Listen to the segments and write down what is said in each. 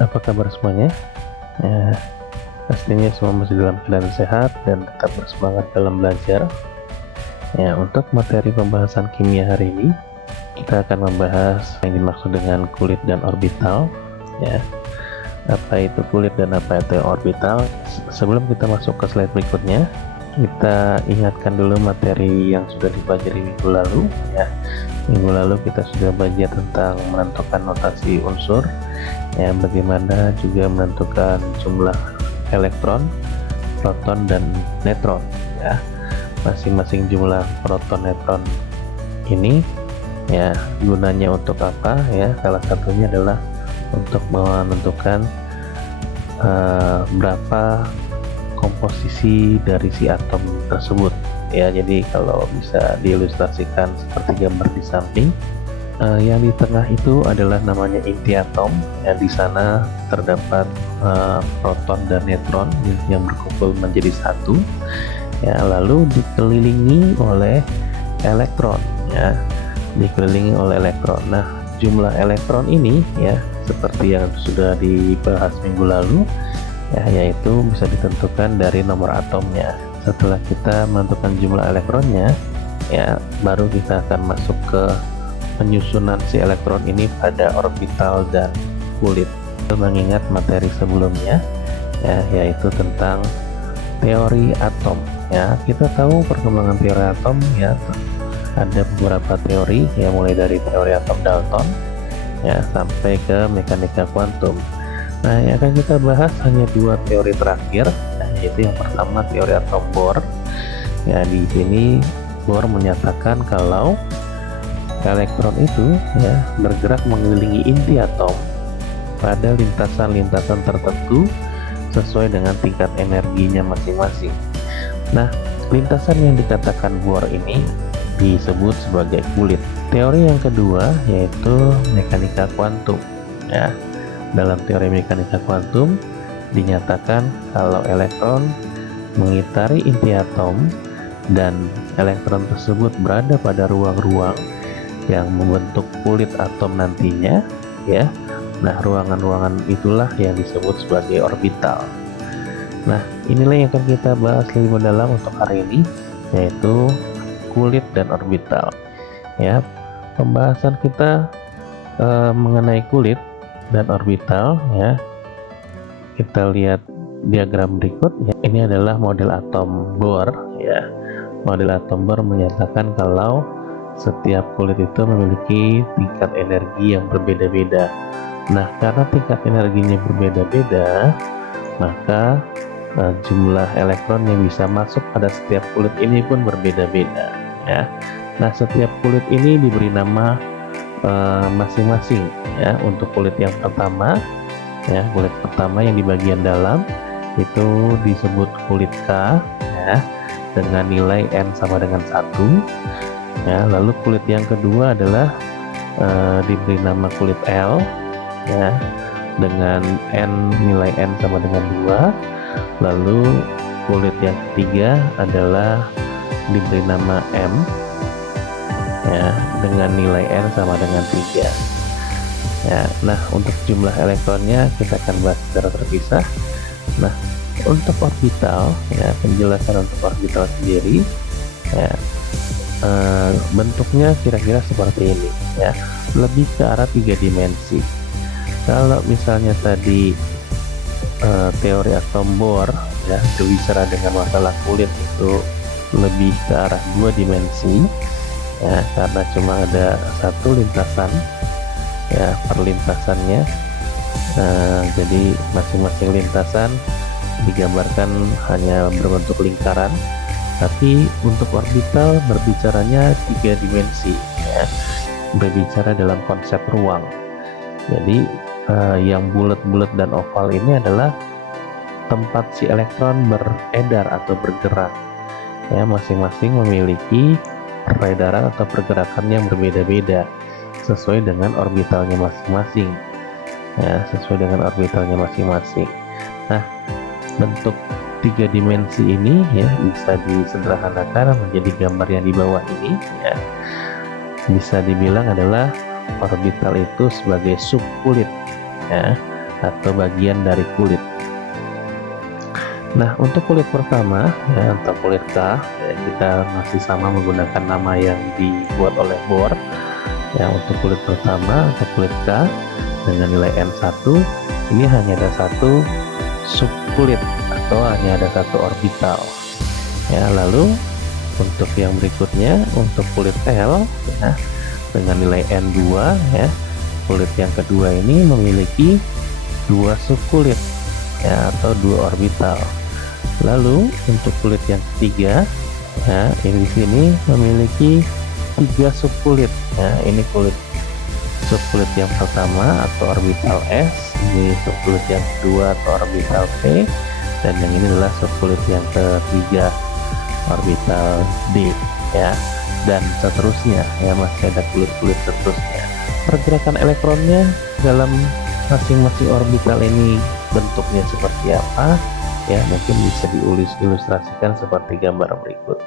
Apa kabar semuanya? Ya, pastinya semua masih dalam keadaan sehat dan tetap bersemangat dalam belajar. Ya, untuk materi pembahasan kimia hari ini, kita akan membahas yang dimaksud dengan kulit dan orbital. Ya, apa itu kulit dan apa itu orbital? Sebelum kita masuk ke slide berikutnya, kita ingatkan dulu materi yang sudah dipelajari minggu lalu. Ya, minggu lalu kita sudah belajar tentang menentukan notasi unsur, ya, bagaimana juga menentukan jumlah elektron, proton, dan neutron. Ya, masing-masing jumlah proton neutron ini ya gunanya untuk apa? Ya, salah satunya adalah untuk menentukan berapa komposisi dari si atom tersebut. Ya, jadi kalau bisa diilustrasikan seperti gambar di samping, yang di tengah itu adalah namanya inti atom. Ya, di sana terdapat proton dan neutron yang berkumpul menjadi satu. Ya, lalu dikelilingi oleh elektron. Ya, dikelilingi oleh elektron. Nah, jumlah elektron ini ya seperti yang sudah dibahas minggu lalu, ya, yaitu bisa ditentukan dari nomor atomnya. Setelah kita menentukan jumlah elektronnya, ya baru kita akan masuk ke penyusunan si elektron ini pada orbital dan kulit. Mengingat materi sebelumnya, ya, yaitu tentang teori atom. Ya, kita tahu perkembangan teori atom, ya, ada beberapa teori, ya, mulai dari teori atom Dalton, ya, sampai ke mekanika kuantum. Nah, yang akan kita bahas hanya dua teori terakhir, yaitu yang pertama teori atom Bohr. Ya, di sini Bohr menyatakan kalau elektron itu ya bergerak mengelilingi inti atom pada lintasan-lintasan tertentu sesuai dengan tingkat energinya masing-masing. Nah, lintasan yang dikatakan Bohr ini disebut sebagai kulit. Teori yang kedua yaitu mekanika kuantum. Ya, dalam teori mekanika kuantum dinyatakan kalau elektron mengitari inti atom dan elektron tersebut berada pada ruang-ruang yang membentuk kulit atom nantinya, ya. Nah, ruangan-ruangan itulah yang disebut sebagai orbital. Nah, inilah yang akan kita bahas lebih mendalam untuk hari ini, yaitu kulit dan orbital. Ya, pembahasan kita mengenai kulit dan orbital, ya. Kita lihat diagram berikut. Ya, ini adalah model atom Bohr. Ya, model atom Bohr menyatakan kalau setiap kulit itu memiliki tingkat energi yang berbeda-beda. Nah, karena tingkat energinya berbeda-beda, maka jumlah elektron yang bisa masuk pada setiap kulit ini pun berbeda-beda. Ya, nah setiap kulit ini diberi nama masing-masing. Ya, untuk kulit yang pertama, ya, kulit pertama yang di bagian dalam itu disebut kulit K, ya, dengan nilai N sama dengan 1. Ya, lalu kulit yang kedua adalah diberi nama kulit L, ya, dengan nilai N sama dengan 2. Lalu kulit yang ketiga adalah diberi nama M, ya, dengan nilai N sama dengan 3. Ya, nah untuk jumlah elektronnya kita akan bahas secara terpisah. Nah, untuk orbital, ya, penjelasan untuk orbital sendiri, ya, bentuknya kira-kira seperti ini, ya, lebih ke arah 3 dimensi. Kalau misalnya tadi teori atom Bohr, ya, berbicara dengan masalah kulit itu lebih ke arah 2 dimensi, ya, karena cuma ada satu lintasan, ya, perlintasannya, jadi masing-masing lintasan digambarkan hanya berbentuk lingkaran. Tapi untuk orbital berbicaranya 3 dimensi, ya, berbicara dalam konsep ruang. Jadi yang bulat-bulat dan oval ini adalah tempat si elektron beredar atau bergerak. Ya, masing-masing memiliki peredaran atau pergerakan yang berbeda-beda sesuai dengan orbitalnya masing-masing. Ya, sesuai dengan orbitalnya masing-masing. Nah, bentuk 3 dimensi ini ya bisa disederhanakan menjadi gambar yang di bawah ini, ya. Bisa dibilang adalah orbital itu sebagai subkulit, ya. atau bagian dari kulit. Nah, untuk kulit pertama ya, untuk kulit K ya, kita masih sama menggunakan nama yang dibuat oleh Bohr. Ya, untuk kulit pertama untuk kulit K dengan nilai N1, ini hanya ada satu subkulit atau hanya ada satu orbital. Ya, lalu untuk yang berikutnya untuk kulit L ya, dengan nilai N2 ya, kulit yang kedua ini memiliki dua subkulit ya, atau dua orbital. Lalu untuk kulit yang ketiga ya, ini di sini memiliki 3 subkulit ya, ini subkulit yang pertama atau orbital S, ini subkulit yang kedua atau orbital P, dan yang ini adalah subkulit yang ketiga orbital D ya, dan seterusnya ya, masih ada kulit-kulit seterusnya. Pergerakan elektronnya dalam masing-masing orbital ini bentuknya seperti apa ya, mungkin bisa diilustrasikan seperti gambar berikut.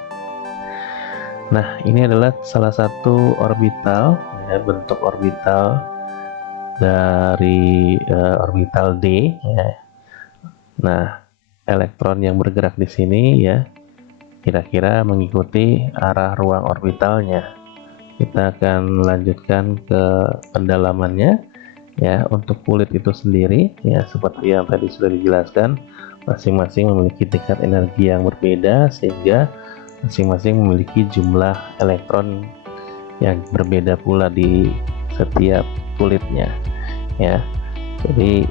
Nah, ini adalah salah satu orbital ya, bentuk orbital dari orbital D ya. Nah, elektron yang bergerak di sini ya kira-kira mengikuti arah ruang orbitalnya. Kita akan lanjutkan ke pendalamannya ya. Untuk kulit itu sendiri ya, seperti yang tadi sudah dijelaskan, masing-masing memiliki tingkat energi yang berbeda sehingga masing-masing memiliki jumlah elektron yang berbeda pula di setiap kulitnya ya. Jadi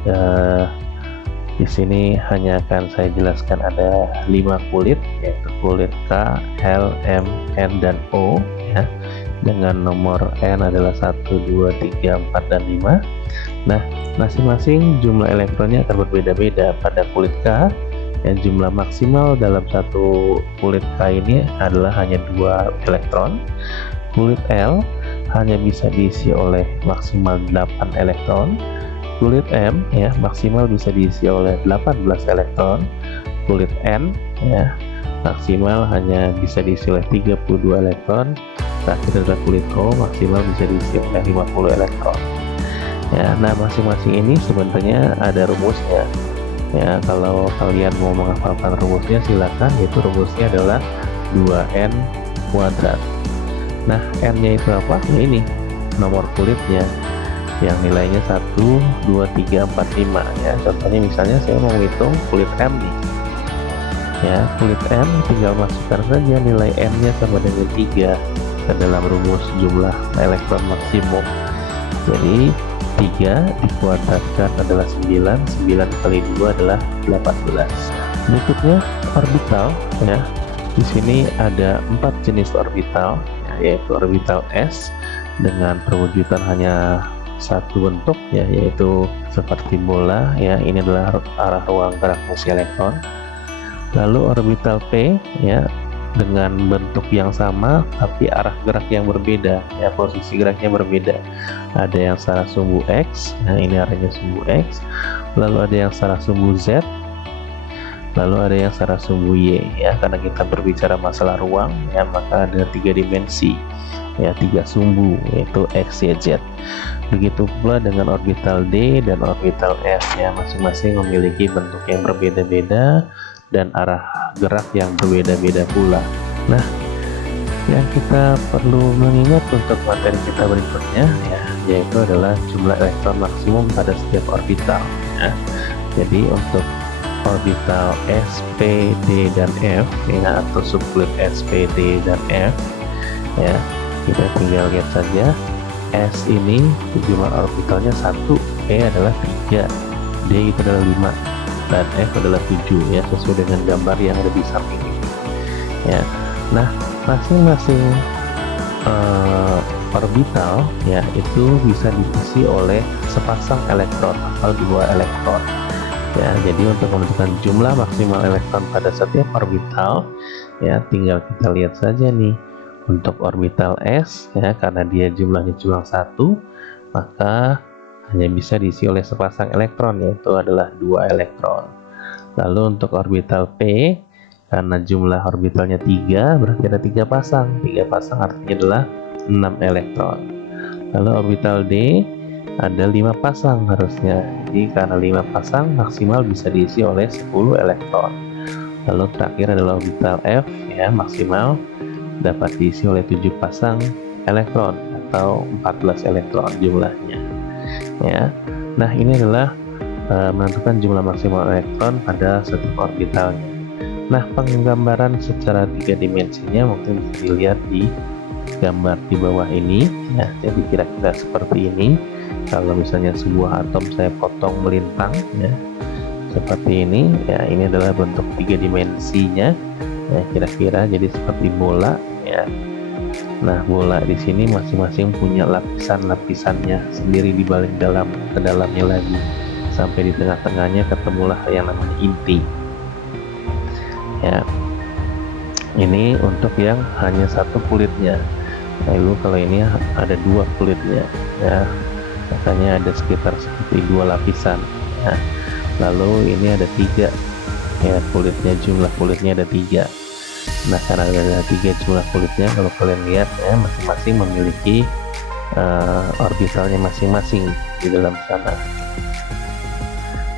di sini hanya akan saya jelaskan ada 5 kulit, yaitu kulit K, L, M, N, dan O ya, dengan nomor N adalah 1, 2, 3, 4, dan 5. Nah, masing-masing jumlah elektronnya akan berbeda-beda. Pada kulit K ya, jumlah maksimal dalam satu kulit K ini adalah hanya 2 elektron. Kulit L hanya bisa diisi oleh maksimal 8 elektron. Kulit M ya maksimal bisa diisi oleh 18 elektron. Kulit N ya maksimal hanya bisa diisi oleh 32 elektron. Terakhir adalah kulit O, maksimal bisa diisi oleh 50 elektron. Ya, nah masing-masing ini sebenarnya ada rumusnya. Ya, kalau kalian mau menghafalkan rumusnya silakan, yaitu rumusnya adalah 2n kuadrat. Nah, n-nya itu apa? Ya ini nomor kulitnya yang nilainya 1, 2, 3, 4, 5 ya. Contohnya misalnya saya mau menghitung kulit M nih. Ya, kulit M tinggal masukkan saja nilai n-nya sama dengan 3 ke dalam rumus jumlah elektron maksimum. Jadi 3 dikuadratkan adalah 9, 9 kali 2 adalah 18. Berikutnya orbital ya. Di sini ada 4 jenis orbital ya, yaitu orbital S dengan perwujudan hanya satu bentuk ya, yaitu seperti bola ya. Ini adalah arah ruang gerak fungsi elektron. Lalu orbital P ya dengan bentuk yang sama tapi arah gerak yang berbeda ya, posisi geraknya berbeda. Ada yang searah sumbu X, nah ini arahnya sumbu X, lalu ada yang searah sumbu Z, lalu ada yang searah sumbu Y ya. Karena kita berbicara masalah ruang ya, maka ada 3 dimensi ya, 3 sumbu yaitu X, Y, Z. Begitu pula dengan orbital D dan orbital S ya, masing-masing memiliki bentuk yang berbeda-beda dan arah gerak yang berbeda-beda pula. Nah, yang kita perlu mengingat untuk materi kita berikutnya ya, yaitu adalah jumlah elektron maksimum pada setiap orbital ya. Jadi untuk orbital S, P, D, dan F ya, atau subkulit S, P, D, dan F ya, kita tinggal lihat saja. S ini jumlah orbitalnya 1, P adalah 3, D itu adalah 5, dan F adalah 7 ya, sesuai dengan gambar yang ada di samping ini ya. Nah, masing-masing orbital ya itu bisa diisi oleh sepasang elektron atau 2 elektron ya. Jadi untuk menentukan jumlah maksimal elektron pada setiap orbital ya, tinggal kita lihat saja nih. Untuk orbital S ya, karena dia jumlahnya cuma 1, maka hanya bisa diisi oleh sepasang elektron, yaitu adalah 2 elektron. Lalu untuk orbital P, karena jumlah orbitalnya 3, berarti ada 3 pasang. 3 pasang artinya adalah 6 elektron. Lalu orbital D ada 5 pasang harusnya. Jadi karena 5 pasang maksimal bisa diisi oleh 10 elektron. Lalu terakhir adalah orbital F, ya, maksimal dapat diisi oleh 7 pasang elektron atau 14 elektron jumlahnya, ya. Nah, ini adalah menentukan jumlah maksimal elektron pada setiap orbitalnya. Nah, penggambaran secara 3 dimensinya mungkin bisa dilihat di gambar di bawah ini, ya. Jadi kira-kira seperti ini. Kalau misalnya sebuah atom saya potong melintang, ya, seperti ini, ya, ini adalah bentuk 3 dimensinya, ya, kira-kira jadi seperti bola, ya. Nah, bola di sini masing-masing punya lapisan-lapisannya sendiri di balik ke dalamnya lagi, sampai di tengah-tengahnya ketemulah yang namanya inti, ya. Ini untuk yang hanya satu kulitnya. Lalu kalau ini ada 2 kulitnya, ya, makanya ada sekitar seperti 2 lapisan, ya. Lalu ini ada 3, ya, kulitnya, jumlah kulitnya ada 3. Nah, karena ada 3 jumlah kulitnya, kalau kalian lihat, ya, masing-masing memiliki orbitalnya masing-masing di dalam sana.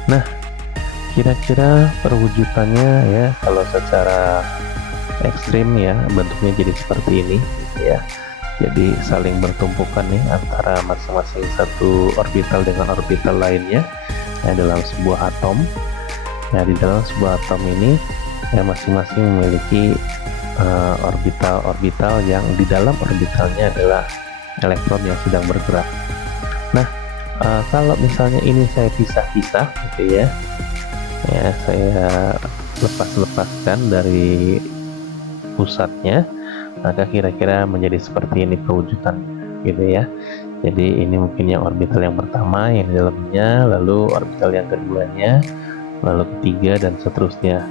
Nah, kira-kira perwujudannya, ya, kalau secara ekstrim, ya, bentuknya jadi seperti ini, ya. Jadi saling bertumpukan nih antara masing-masing satu orbital dengan orbital lainnya, ya, dalam sebuah atom. Nah, di dalam sebuah atom ini, ya, masing-masing memiliki orbital-orbital yang di dalam orbitalnya adalah elektron yang sedang bergerak. Nah, kalau misalnya ini saya pisah-pisah, gitu ya, ya, saya lepaskan dari pusatnya, maka kira-kira menjadi seperti ini perwujudan, gitu ya. Jadi ini mungkin yang orbital yang pertama yang di dalamnya, lalu orbital yang keduanya, lalu ketiga, dan seterusnya.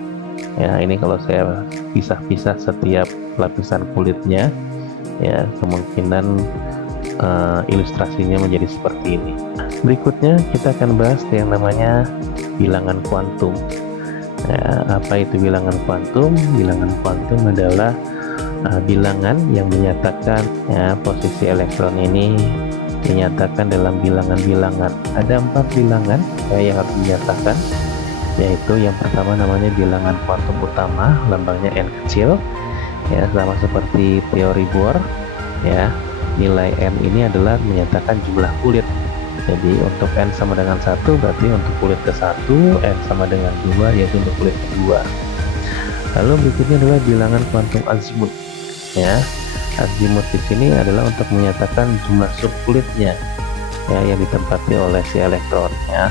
Ya, ini kalau saya pisah-pisah setiap lapisan kulitnya, ya, kemungkinan ilustrasinya menjadi seperti ini. Berikutnya kita akan bahas yang namanya bilangan kuantum. Ya, apa itu bilangan kuantum? Bilangan kuantum adalah bilangan yang menyatakan, ya, posisi elektron ini dinyatakan dalam bilangan-bilangan. Ada 4 bilangan, ya, yang harus dinyatakan, yaitu yang pertama namanya bilangan kuantum utama, lambangnya N kecil, ya, sama seperti teori Bohr, ya. Nilai N ini adalah menyatakan jumlah kulit. Jadi untuk N sama dengan 1 berarti untuk kulit ke-1, N sama dengan 2 yaitu untuk kulit kedua. Lalu berikutnya adalah bilangan kuantum azimut, ya. Azimut di sini adalah untuk menyatakan jumlah subkulitnya, ya, yang ditempati oleh si elektron, ya.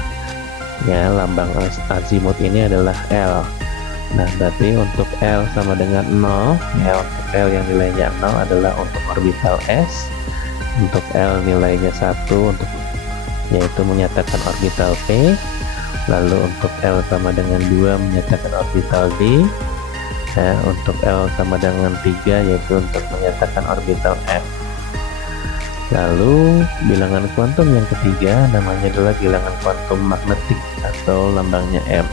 Ya, lambang azimut ini adalah L. Nah, berarti untuk L sama dengan 0, ya, untuk L yang nilainya 0 adalah untuk orbital S. Untuk L nilainya 1 untuk, yaitu menyatakan orbital P. Lalu untuk L sama dengan 2 menyatakan orbital D. Ya, untuk L sama dengan 3 yaitu untuk menyatakan orbital F. Lalu bilangan kuantum yang ketiga namanya adalah bilangan kuantum magnetik atau lambangnya M.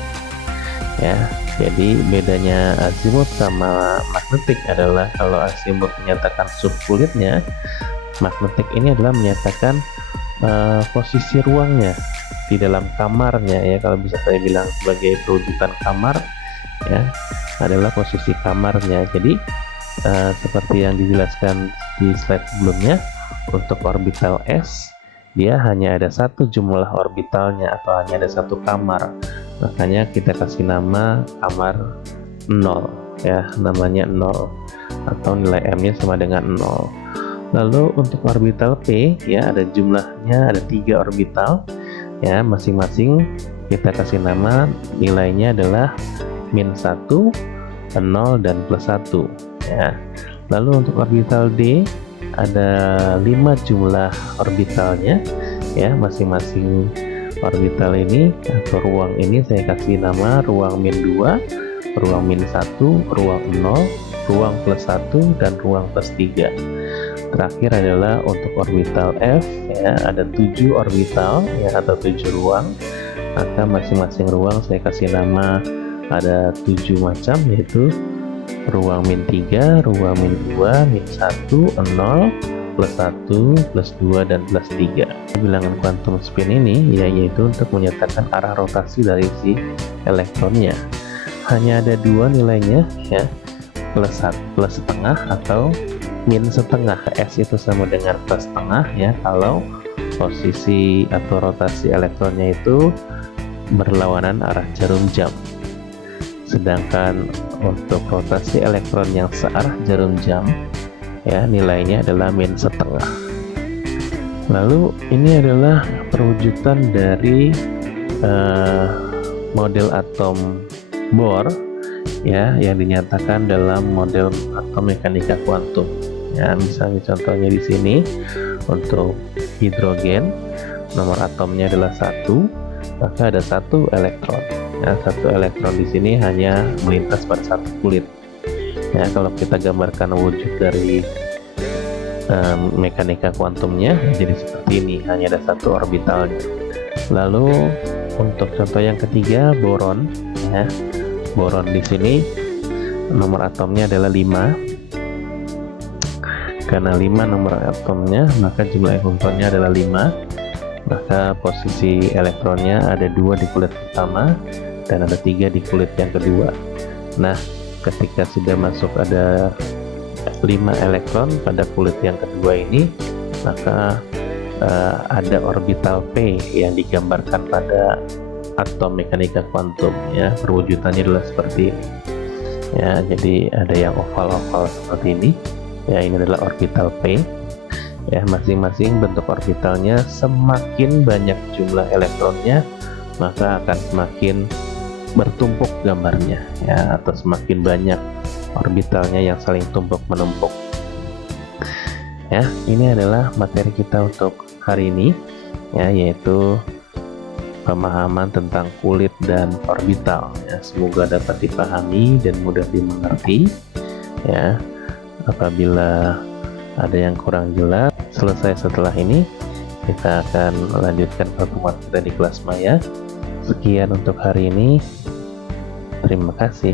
Ya, jadi bedanya azimut sama magnetik adalah kalau azimut menyatakan subkulitnya, magnetik ini adalah menyatakan posisi ruangnya di dalam kamarnya, ya. Kalau bisa saya bilang sebagai perwujudan kamar, ya, adalah posisi kamarnya. Jadi seperti yang dijelaskan di slide sebelumnya, untuk orbital S dia hanya ada 1 jumlah orbitalnya atau hanya ada 1 kamar, makanya kita kasih nama kamar 0, ya, namanya 0 atau nilai M nya sama dengan 0. Lalu untuk orbital P, ya, ada jumlahnya, ada 3 orbital, ya, masing-masing kita kasih nama, nilainya adalah -1, 0, dan +1, ya. Lalu untuk orbital D ada 5 jumlah orbitalnya, ya, masing-masing orbital ini atau ruang ini saya kasih nama ruang -2, ruang -1, ruang 0, ruang +1, dan ruang +3. Terakhir adalah untuk orbital F, ya, ada 7 orbital, ya, atau 7 ruang, maka masing-masing ruang saya kasih nama ada 7 macam, yaitu ruang -3, ruang -2, -1, 0, plus 1, plus 2, dan plus 3. Bilangan quantum spin ini yaitu untuk menyatakan arah rotasi dari si elektronnya. Hanya ada dua nilainya ya, plus setengah atau min setengah. S itu sama dengan plus setengah ya kalau posisi atau rotasi elektronnya itu berlawanan arah jarum jam. Sedangkan untuk rotasi elektron yang searah jarum jam ya nilainya adalah min setengah. Lalu ini adalah perwujudan dari model atom Bohr ya yang dinyatakan dalam model atom mekanika kuantum. Ya, misalnya contohnya di sini untuk hidrogen nomor atomnya adalah 1, maka ada 1 elektron. Ya, 1 elektron di sini hanya melintas pada satu kulit. Ya, kalau kita gambarkan wujud dari mekanika kuantumnya jadi seperti ini, hanya ada 1 orbitalnya. Lalu untuk contoh yang ketiga, boron. Ya, boron di sini nomor atomnya adalah 5. Karena 5 nomor atomnya, maka jumlah elektronnya adalah 5. Maka posisi elektronnya ada 2 di kulit pertama dan ada 3 di kulit yang kedua. Nah, ketika sudah masuk ada 5 elektron pada kulit yang kedua ini, maka ada orbital P yang digambarkan pada atom mekanika kuantum ya. Perwujudannya adalah seperti ini. Ya, jadi ada yang oval-oval seperti ini. Ya, ini adalah orbital P. Ya, masing-masing bentuk orbitalnya semakin banyak jumlah elektronnya, maka akan semakin bertumpuk gambarnya ya, atau semakin banyak orbitalnya yang saling tumpuk menumpuk. Ya, ini adalah materi kita untuk hari ini ya, yaitu pemahaman tentang kulit dan orbital ya. Semoga dapat dipahami dan mudah dimengerti ya. Apabila ada yang kurang jelas, selesai setelah ini kita akan melanjutkan pertemuan kita di kelas maya. Sekian untuk hari ini. Terima kasih.